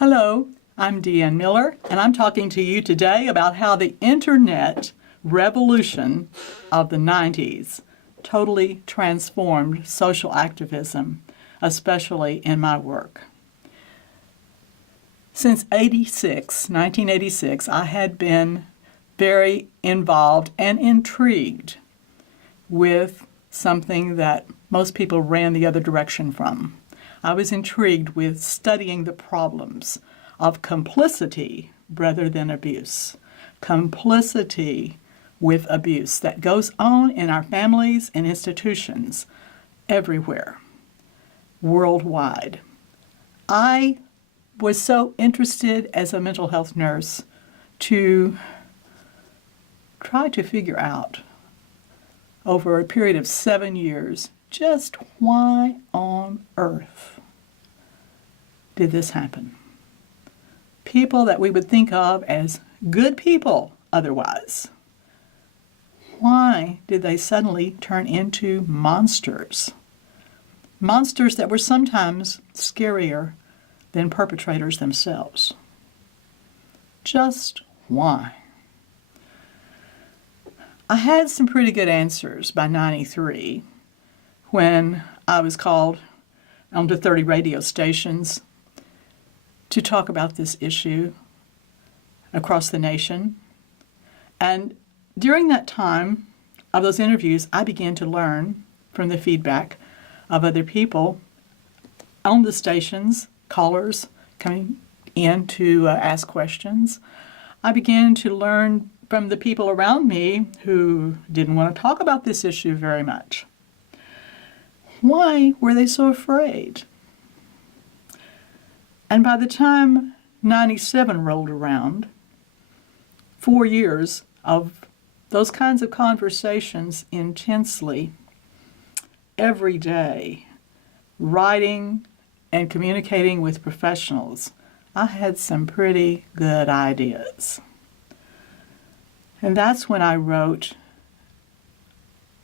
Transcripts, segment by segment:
Hello, I'm Dee Ann Miller, and I'm talking to you today about how the internet revolution of the 90s totally transformed social activism, especially in my work. Since 1986, I had been very involved and intrigued with something that most people ran the other direction from. I was intrigued with studying the problems of complicity rather than abuse. Complicity with abuse that goes on in our families and institutions everywhere, worldwide. I was so interested as a mental health nurse to try to figure out over a period of 7 years just why on earth did this happen? People that we would think of as good people otherwise. Why did they suddenly turn into monsters? Monsters that were sometimes scarier than perpetrators themselves. Just why? I had some pretty good answers by 93 when I was called onto 30 radio stations to talk about this issue across the nation. And during that time of those interviews, I began to learn from the feedback of other people on the stations, callers coming in to ask questions. I began to learn from the people around me who didn't want to talk about this issue very much. Why were they so afraid? And by the time 97 rolled around, 4 years of those kinds of conversations intensely, every day, writing and communicating with professionals, I had some pretty good ideas. And that's when I wrote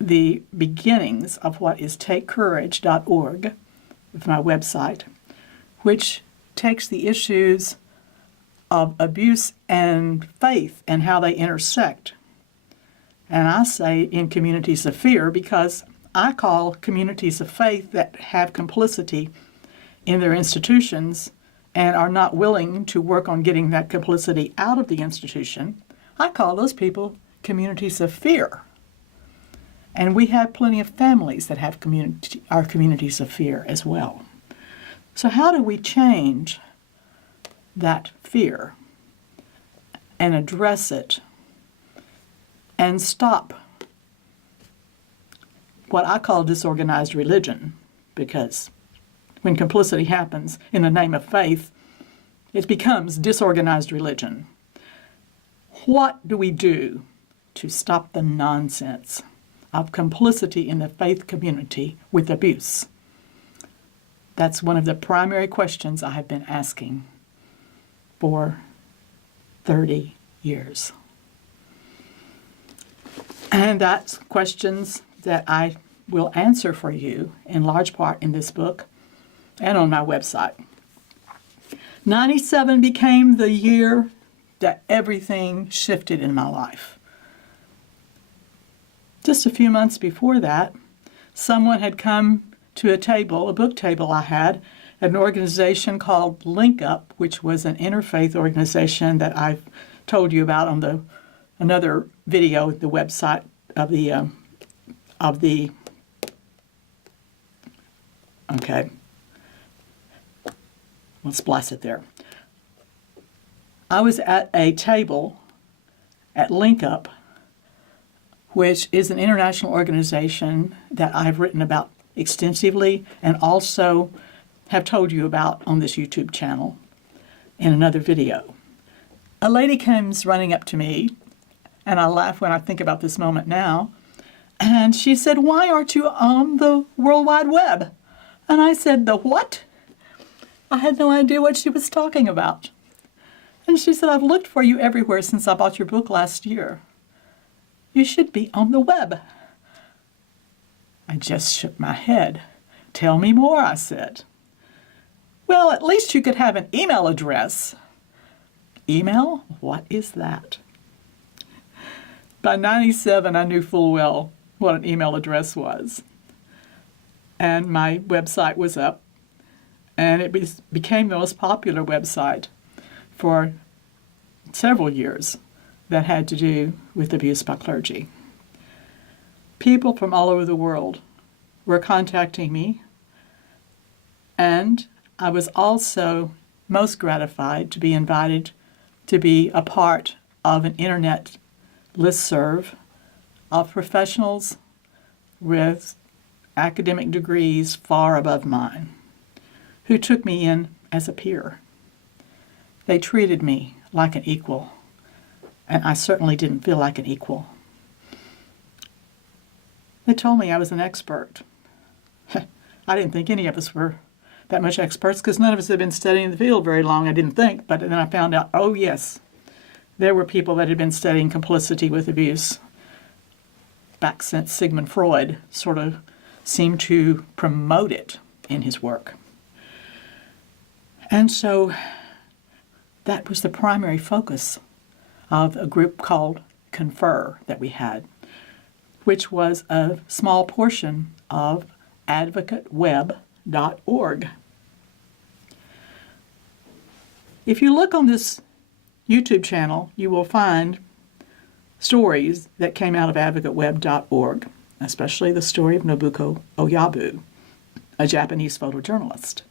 the beginnings of what is takecourage.org, with my website, which takes the issues of abuse and faith and how they intersect. And I say in communities of fear because I call communities of faith that have complicity in their institutions and are not willing to work on getting that complicity out of the institution, I call those people communities of fear. And we have plenty of families that have are communities of fear as well. So how do we change that fear and address it and stop what I call disorganized religion? Because when complicity happens in the name of faith, it becomes disorganized religion. What do we do to stop the nonsense of complicity in the faith community with abuse? That's one of the primary questions I have been asking for 30 years. And that's questions that I will answer for you in large part in this book and on my website. 97 became the year that everything shifted in my life. Just a few months before that, someone had come to a book table I had, at an organization called Link Up, which was an interfaith organization that I've told you about on another video, the website of the okay, we'll splice it there. I was at a table at Link Up, which is an international organization that I've written about extensively and also have told you about on this YouTube channel in another video. A lady comes running up to me, and I laugh when I think about this moment now, and she said, "Why aren't you on the World Wide Web?" And I said, "The what?" I had no idea what she was talking about. And she said, "I've looked for you everywhere since I bought your book last year. You should be on the web." I just shook my head. "Tell me more," I said. Well, at least you could have an email address. Email? What is that? By 97, I knew full well what an email address was. And my website was up, and it became the most popular website for several years that had to do with abuse by clergy. People from all over the world were contacting me, and I was also most gratified to be invited to be a part of an internet listserv of professionals with academic degrees far above mine, who took me in as a peer. They treated me like an equal, and I certainly didn't feel like an equal. They told me I was an expert. I didn't think any of us were that much experts because none of us had been studying the field very long, I didn't think. But then I found out, oh yes, there were people that had been studying complicity with abuse back since Sigmund Freud sort of seemed to promote it in his work. And so that was the primary focus of a group called Confer that we had, which was a small portion of advocateweb.org. If you look on this YouTube channel, you will find stories that came out of advocateweb.org, especially the story of Nobuko Oyabu, a Japanese photojournalist.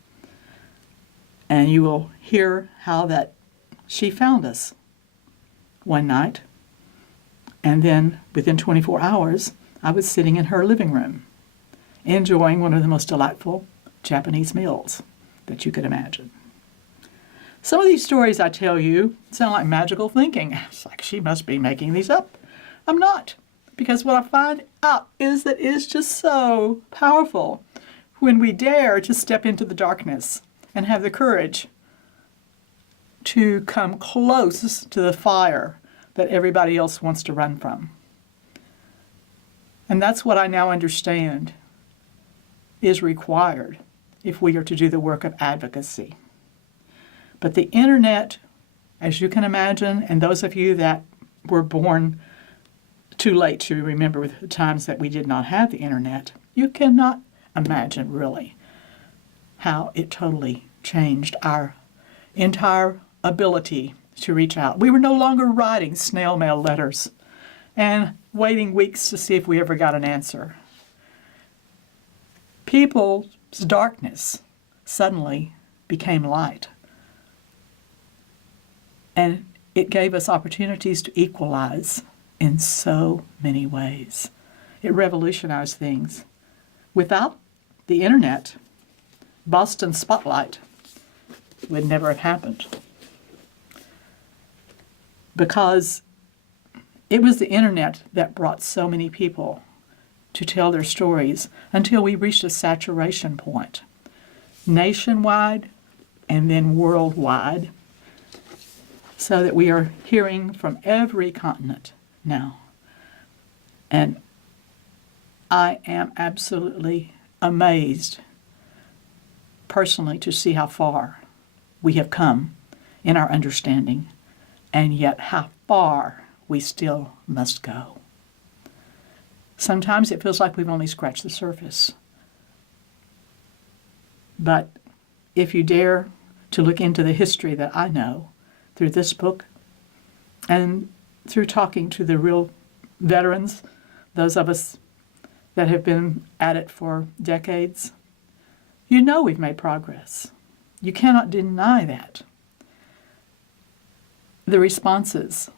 And you will hear how that she found us one night, and then within 24 hours, I was sitting in her living room, enjoying one of the most delightful Japanese meals that you could imagine. Some of these stories I tell you sound like magical thinking. It's like she must be making these up. I'm not, because what I find out is that it's just so powerful when we dare to step into the darkness and have the courage to come close to the fire that everybody else wants to run from. And that's what I now understand is required if we are to do the work of advocacy. But the internet, as you can imagine, and those of you that were born too late to remember with the times that we did not have the internet, you cannot imagine really how it totally changed our entire ability to reach out. We were no longer writing snail mail letters and waiting weeks to see if we ever got an answer. People's darkness suddenly became light. And it gave us opportunities to equalize in so many ways. It revolutionized things. Without the internet, Boston Spotlight would never have happened. Because it was the internet that brought so many people to tell their stories until we reached a saturation point, nationwide and then worldwide, so that we are hearing from every continent now. And I am absolutely amazed personally to see how far we have come in our understanding, and yet how far we still must go. Sometimes it feels like we've only scratched the surface. But if you dare to look into the history that I know through this book and through talking to the real veterans, those of us that have been at it for decades, you know we've made progress. You cannot deny that. The responses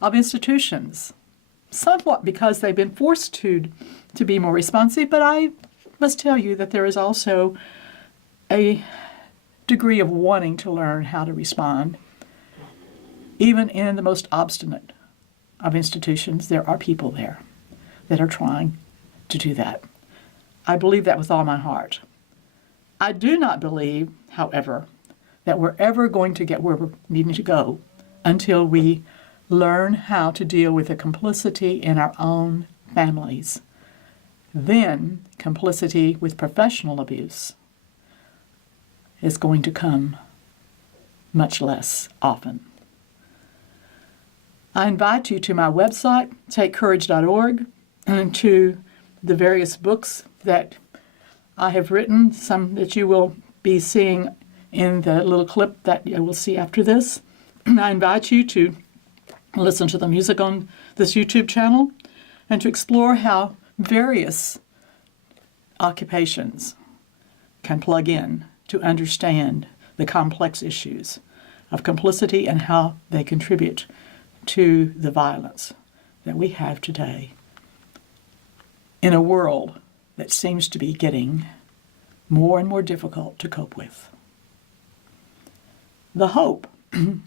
of institutions, somewhat because they've been forced to be more responsive, but I must tell you that there is also a degree of wanting to learn how to respond. Even in the most obstinate of institutions, there are people there that are trying to do that. I believe that with all my heart. I do not believe, however, that we're ever going to get where we're needing to go until we learn how to deal with the complicity in our own families. Then complicity with professional abuse is going to come much less often. I invite you to my website, takecourage.org, and to the various books that I have written, some that you will be seeing in the little clip that you will see after this. I invite you to listen to the music on this YouTube channel and to explore how various occupations can plug in to understand the complex issues of complicity and how they contribute to the violence that we have today in a world that seems to be getting more and more difficult to cope with. The hope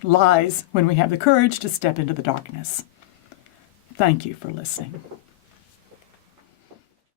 lies when we have the courage to step into the darkness. Thank you for listening.